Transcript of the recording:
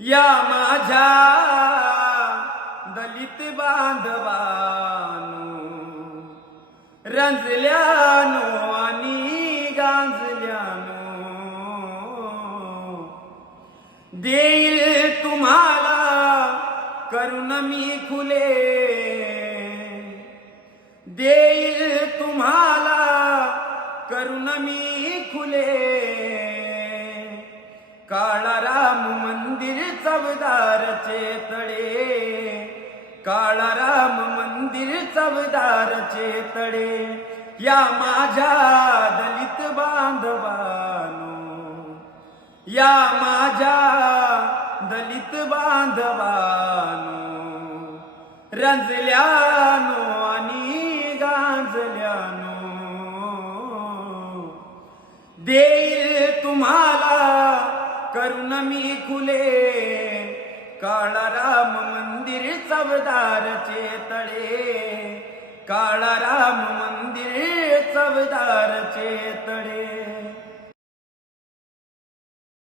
या माझ्या दलित बांधवानो, रंजल्यानो आणि गांजल्यानो, देईल तुम्हाला करुण मी खुले, देईल तुम्हाला करुण मी खुले. काळाराम मंदिर चवदारचे तळे, काळाराम मंदिर चवदारचे तळे. या माझ्या दलित बांधवानो, या माझ्या दलित बांधवानो, रंजल्यानो आणि गांजल्यानो, देईल तुम्हाला करुण मी खुले. काळाराम मंदिर चवदारचे तळे, काळाराम मंदिर चवदारचे तळे.